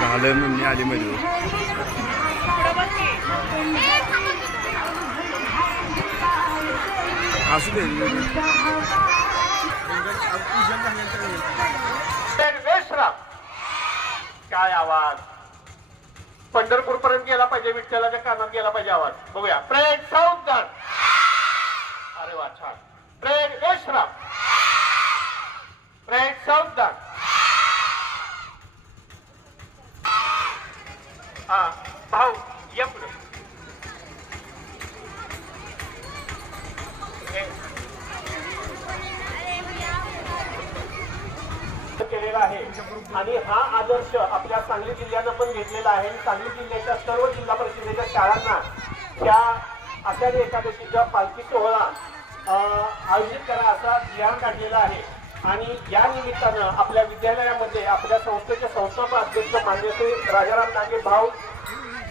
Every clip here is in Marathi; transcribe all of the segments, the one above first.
झालं मी आली मध्ये असू दे काय आवाज पंढरपूर पर्यंत गेला पाहिजे, विठ्ठलाच्या कानात गेला पाहिजे आवाज. बघूया. प्रेड साऊथन. अरे वा छान. प्रेड वेश्राम. प्रेड साऊथन. हा भाऊ ये पुढे. केलेला आहे आणि हा आदर्श आपल्या सांगली जिल्ह्यानं पण घेतलेला आहे. सांगली जिल्ह्याच्या सर्व जिल्हा परिषदेच्या शाळांना त्या आषाढी एकादशीचा पालखी सोहळा आयोजित करा असा निर्णय काढलेला आहे. आणि या निमित्तानं आपल्या विद्यालयामध्ये आपल्या संस्थेचे संस्थापक अध्यक्ष माननीय श्री राजाराम नागे भाऊ,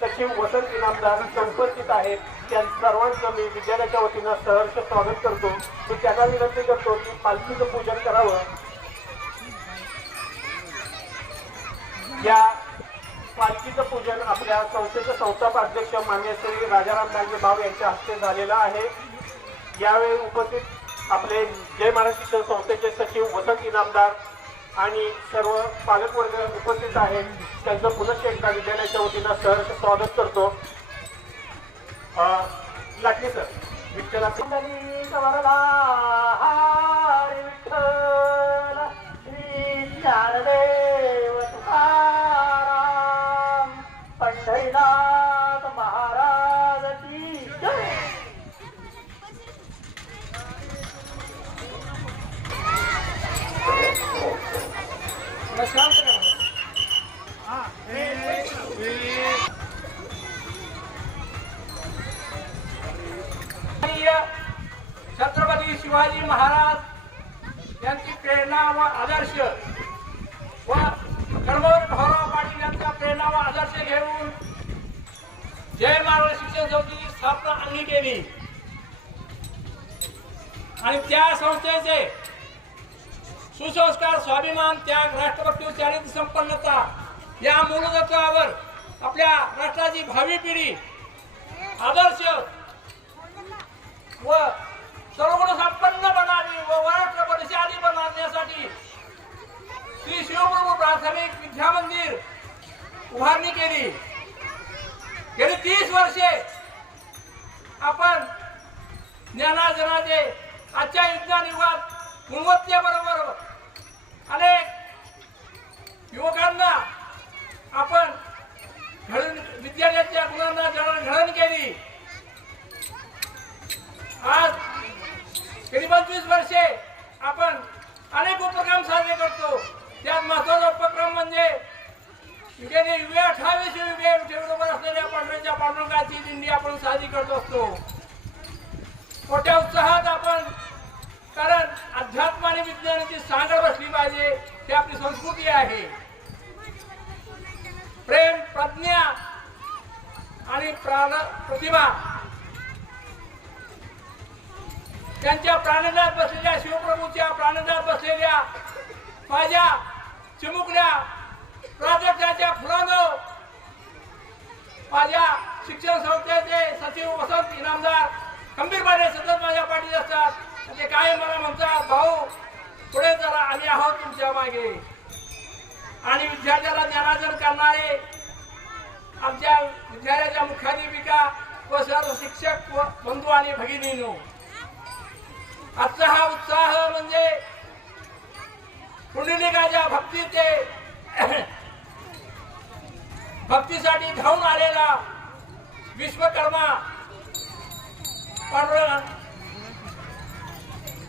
सचिव वसंत इनामदार उपस्थित आहेत. त्या सर्वांचं मी विद्यालयाच्या वतीनं सहर्ष स्वागत करतो. मी त्यांना विनंती करतो की पालखीचं पूजन करावं. या पालखीचं पूजन आपल्या संस्थेचे संस्थापक अध्यक्ष माननीय श्री राजाराम नागे भाऊ यांच्या हस्ते झालेलं आहे. यावेळी उपस्थित आपले जय महाराष्ट्र शिक्षण संस्थेचे सचिव वसंत इनामदार आणि सर्व पालकवर्ग उपस्थित आहेत. त्यांचं पुनश्च एकदा विद्यालयाच्या वतीनं सहर्ष स्वागत करतो. लाटणे सर. विठ्ठला पंढरीनाथ महाराज की जय. छत्रपती शिवाजी महाराज यांची प्रेरणा व आदर्श व कर्मवीर भाऊराव पाटील यांचा प्रेरणा व आदर्श घेऊन जय महाराष्ट्र शिक्षण संस्थेची स्थापना अंगी केली आणि त्या संस्थेचे सुसंस्कार, स्वाभिमान, त्याग, राष्ट्रभक्ती, चारित्र्य संपन्नता या मूलतत्वावर आपल्या राष्ट्राची भावी पिढी आदर्श व सर्वगुण संपन्न बनावी व राष्ट्रपतीशाली बनवण्यासाठी श्री शिवप्रभू प्राथमिक विद्या मंदिर उभारणी केली. गेली 30 वर्षे आपण ज्ञानार्जनाचे आजच्या विज्ञान युगात गुणवत्तेबरोबर अनेक युवकांना आपण विद्यालयाच्या गुणांना जडणघडण केली. आज गेली 25 वर्षे आपण अनेक उपक्रम साजरे करतो. त्यात महत्वाचा उपक्रम म्हणजे गेली 28वी युगे विठ्ठलोबा असलेल्या पांडुरंगाच्या पांडुरंगाची दिंडी आपण साजरी करत असतो मोठ्या उत्साहात आपण. कारण अध्यात्म आणि विज्ञानाची सांगड बसली पाहिजे, ही आपली संस्कृती आहे. प्रेम, प्रज्ञा आणि प्रतिभा त्यांच्या प्राणदात बसलेल्या शिवप्रभूच्या प्राणदात बसलेल्या माझ्या चिमुकल्या प्राजक्ताच्या फुलांनो, माझ्या शिक्षण संस्थेचे सचिव वसंत इनामदार खंबीरपणे सतत माझ्या पाठीत असतात. ते काय मला म्हणतात, भाऊ पुढे जरा आम्ही आहोत तुमच्या मागे. आणि विद्यार्थ्याला ज्ञानार्जन करणारे आमच्या विद्यालयाच्या मुख्याध्यापिका व सर्व शिक्षक व बंधू आणि भगिनींनो, आजचा हा उत्साह म्हणजे पुंडलिकाच्या भक्तीसाठी धावून आलेला विश्वकर्मा पांडुरंग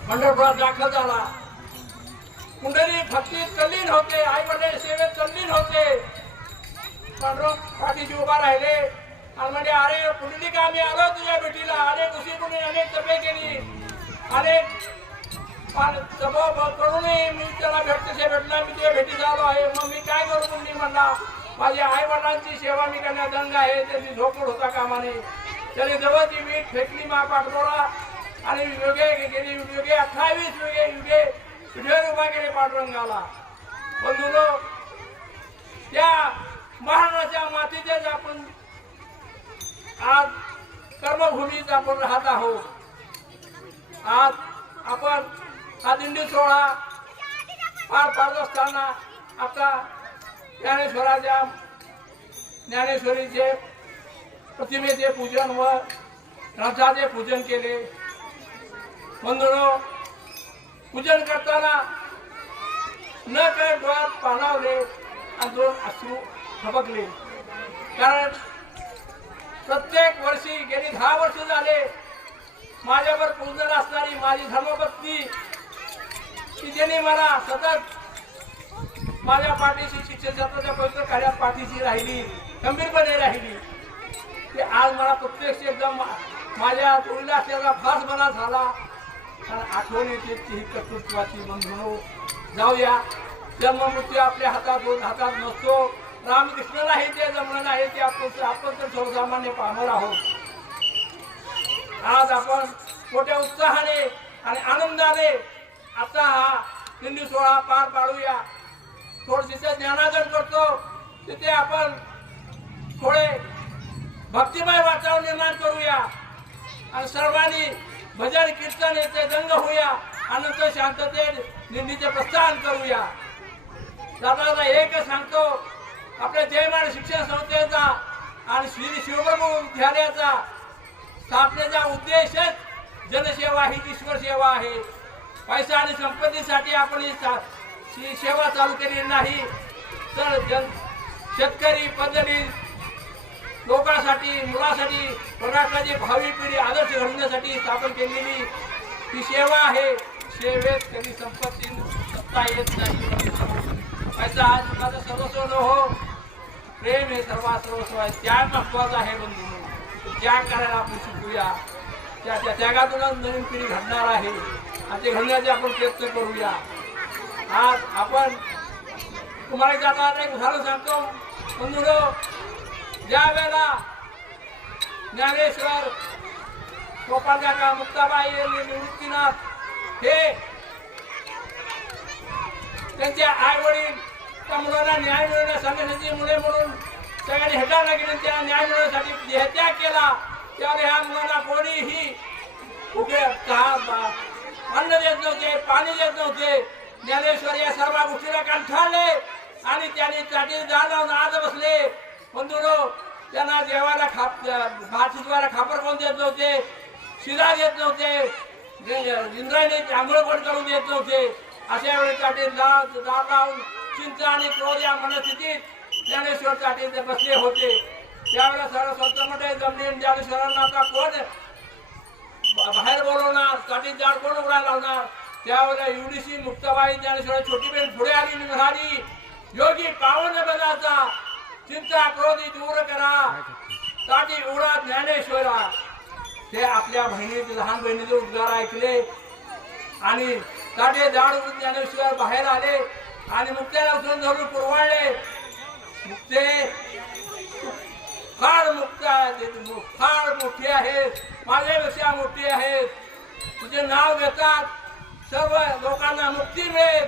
पंढरपुरात दाखल झाला. पुंडलिक भक्तीत तल्लीन होते, आई वडील सेवेत तल्लीन होते. पांडुरंग पाठीशी उभा राहिले आणि म्हणजे अरे पुंडलिक, आम्ही आलो तुझ्या भेटीला. अनेक ऋषीमुनी अनेक तपे केली, अनेक करूनही मी त्याला भेटला, मी तुझ्या भेटीला आलो आहे. मग मी काय करू? मी म्हणला माझ्या आई वडिलांची सेवा मी करण्यात दंग आहे. त्याची झोपड होता कामा नये. त्याने जवळची वीट फेकली मा पाठबोळा आणि युगे गेली युगे 28 युगे विठेर उभा केले पांडुरंगाला. बंधूनो, त्या महाराष्ट्राच्या मातीचेच आपण आज कर्मभूमीत आपण राहत आहोत. आज आपण हा दिंडी सोहळा पार पाडत असताना आता ज्ञानेश्वरीचे प्रतिमेचे पूजन व ग्रंथाचे पूजन केले. बंधूंनो, पूजन करताना न कळत डोळ्यात पाणावले आणि 2 अश्रू खबकले. कारण प्रत्येक वर्षी गेली 10 वर्ष झाले माझ्यावर पूजन असणारी माझी धर्मपत्नी की ज्यांनी मला सतत माझ्या पाठीशी शिक्षण क्षेत्राच्या पवित्र कार्यात पाठीशी राहिली, गंभीरपणे राहिली. ते आज मला प्रत्यक्ष एकदम माझ्या तोडीला असलेला फास बरा झाला. आणि आठवण येते ती कर्तृत्वाची. बंधूंनो, जाऊया. जन्ममृत्यू आपल्या हातात नसतो. रामकृष्ण नाही ते जमलं नाही ते आपण तर सर्वसामान्य पाहणार आहोत. आज आपण मोठ्या उत्साहाने आणि आनंदाने आता हा दिंडी सोहळा पार पाडूया. थोडसे ज्ञानार्जन करतो तिथे आपण थोडे भक्तिमय वातावरण निर्माण करूया आणि सर्वांनी भजन कीर्तन येथे दंग होऊया. अनंत शांततेत दिंडीचे प्रस्थान करूया. दादा एक सांगतो, आपल्या जयमान शिक्षण संस्थेचा आणि श्री शिवप्रभू विद्यालयाचा स्थापनेचा उद्देशच जनसेवा ही ईश्वर सेवा आहे. पैसा आणि संपत्तीसाठी आपण ही सेवा चालू केली नाही, तर शेतकरी पद्धती लोकांसाठी, मुलासाठी, प्रजाची भावी पिढी आदर्श घडवण्यासाठी स्थापन केलेली ही सेवा आहे. सेवेत कधी संपत्ती सत्ता येत नाही. पैसा हा तुमचा सर्वस्व न हो, प्रेम हे सर्वात सर्वस्व आहे. त्याग महत्वाचा आहे. बंधू, त्याग करायला आपण शिकूया. त्या त्यागातूनच नवीन पिढी घडणार आहे आणि ते घडण्याचे आपण प्रयत्न करूया. आज आपण तुम्हाला जाता एक उदाहरण सांगतो. बंधूंनो, ज्या वेळेला ज्ञानेश्वर, गोपाळकाका, मुक्ताबाई, निवृत्तीनाथ हे त्यांचे आई वडील त्या मुलांना न्याय मिळवण्या संघटनेची मुले म्हणून सगळ्यांनी हेटाळला गेले. त्या न्याय मिळवण्यासाठी देहत्याग केला. त्यावेळी ह्या मुलांना कोणीही अन्न देत नव्हते, पाणी देत नव्हते. ज्ञानेश्वर या सर्व गोष्टीला कंठाळले आणि त्यांनी त्याची जाळ लावून आज बसले. बंधूंनो, त्यांना देवाला भातशिजवायला खापर कोण देत नव्हते, शिरा देत नव्हते, इंद्रायणी आंघोळ पण करून देत नव्हते. अशा वेळी त्याचे दार लावून चिंता आणि क्रोध या मनस्थितीत ज्ञानेश्वर त्याचे बसले होते. त्यावेळेला सर्व संत मंडळी जमले. ज्ञानेश्वरांना आता कोण बाहेर बोलवणार, साठी जाड कोण उघडायला लावणार. त्यावेळेला युडीसी मुक्ताबाई ज्ञानेश्वर छोटी बहीण पुढे आली आणि म्हणाली, योगी पावन बनाचा, चिंता क्रोधी दूर करा, साठी उघडा ज्ञानेश्वरा. ते आपल्या बहिणीचे, लहान बहिणीचे उद्गार ऐकले आणि साठी जाड उघडून ज्ञानेश्वर बाहेर आले आणि मुक्त्याला उचलून धरून पुरवाळले. मुक्ते फार मोठी आहेत, माझ्यापेक्षा मोठी आहेत. तुझे नाव घेतात सर्व लोकांना मुक्ती मिळेल.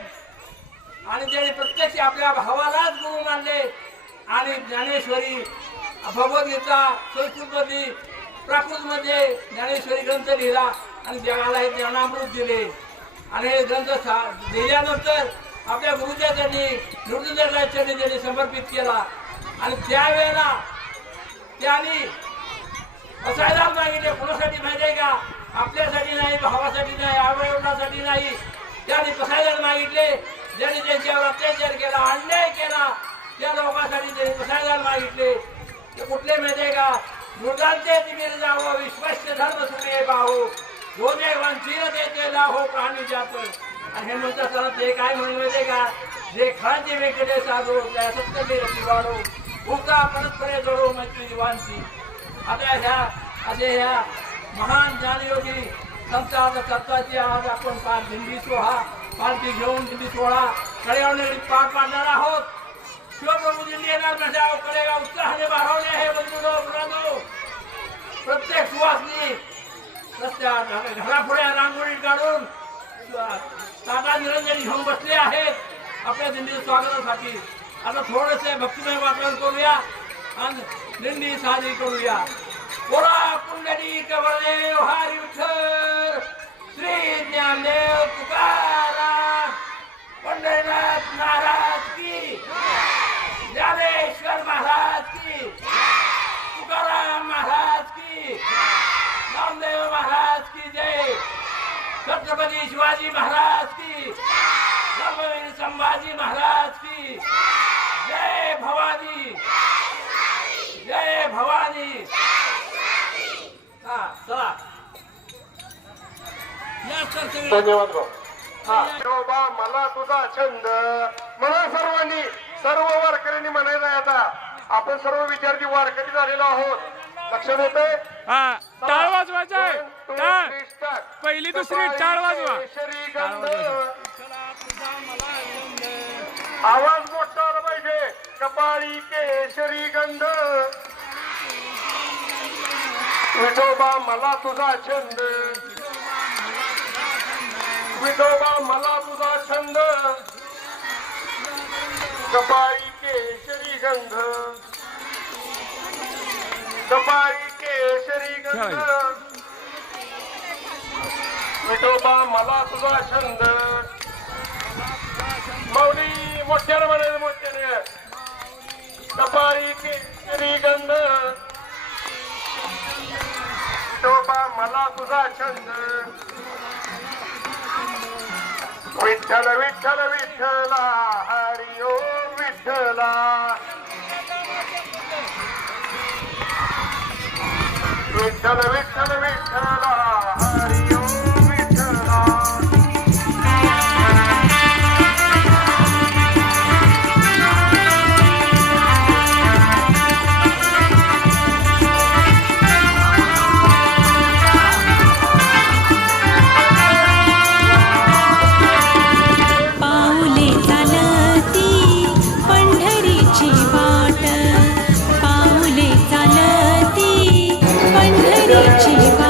आणि त्यांनी प्रत्यक्ष आपल्या भावालाच गुरु मानले आणि ज्ञानेश्वरी भगवद्गीता संस्कृतमध्ये, प्राकृतमध्ये ज्ञानेश्वरी ग्रंथ लिहिला आणि जगाला हे ज्ञानामृत दिले. आणि हे ग्रंथ दिल्यानंतर आपल्या गुरुच्या त्यांनी मृत्यूंजयाच्या त्यांनी समर्पित केला. आणि त्यावेळेला त्यांनी असायला मागितले. कोणासाठी माहिती आहे का? आपल्यासाठी नाही, भावासाठी नाही, आवडीसाठी नाही. त्यांनी पसायदार मागितले. ज्यांनी त्यांच्यावर अत्याचार केला, अन्याय केला, त्या लोकांसाठी त्यांनी पसायदार मागितले. ते कुठले माहिती आहे का? दुर्गांचे तिमीर जावं, विश्वास्य धर्म सुने भाऊ, दोने वंचित देते लाहो प्राणी जात. आणि हे म्हणत असताना ते काय म्हणून माहिती का? जे खांचे वेगळे साधो त्या सत्य वाढो, भूता परस्परे जोडो मैत्री जीवांची. आता ह्या महान ज्ञानयोगी संतांच्या तत्वाची आज आपण दिंडी सोहळा, पालखी घेऊन दिंडी सोहळा कडेवाडी पार पाडणार आहोत. शिवप्रभू दिंडी येणार माझ्या कडेगाव उत्साहाने भारावले आहे बंधूंनो मुलांनो. प्रत्येक सुवासनी रस्त्या घरापुढे रांगोळी काढून ताटा निरंजन घेऊन बसले आहेत आपल्या दिंडीच्या स्वागतासाठी. आता थोडेसे भक्तिमय वातावरण करूया आणि दिंडी साजरी करूया. बोला पुंडलिक वरदेव हरी विठ्ठल श्री ज्ञानदेव तुकाराम पंढरीनाथ महाराज की, ज्ञानेश्वर महाराज की, तुकाराम महाराज की, नामदेव महाराज की जय. छत्रपती शिवाजी महाराज की, धर्मवीर संभाजी महाराज की जय. भवानी जय भवानी. हा चला या सर सगळे. धन्यवाद भाऊ. देवबा मला तुझा छंद म्हणा सर्वांनी, सर्व वारकऱ्यांनी म्हणायचं आहे. आता आपण सर्व विद्यार्थी वारकरी झालेलो आहोत. लक्षात येतंय? हा टाळ वाजवायचा आहे. टाळ पहिली दुसरी टाळ वाजवा. श्रीगंध आवाज मोठा आला पाहिजे. कपाळी केशरी गंध विठोबा मला तुझा छंद, विठोबा मला तुझा छंद, कपाळी केशरी गंध, कपाळी केशरी गंध विठोबा मला तुझा छंद. माऊली मोठ्याने म्हणायचं, मोठ्याने. कपाळी केशरी गंध विठोबा मला तुझा छंद. विठ्ठल विठ्ठल विठ्ठला हरी ओम विठ्ठला. विठ्ठल विठ्ठल विठ्ठला हरी ओम विठ्ठला. पाऊले चालती पंढरीची वाट, पाऊले चालती पंढरीची वाट.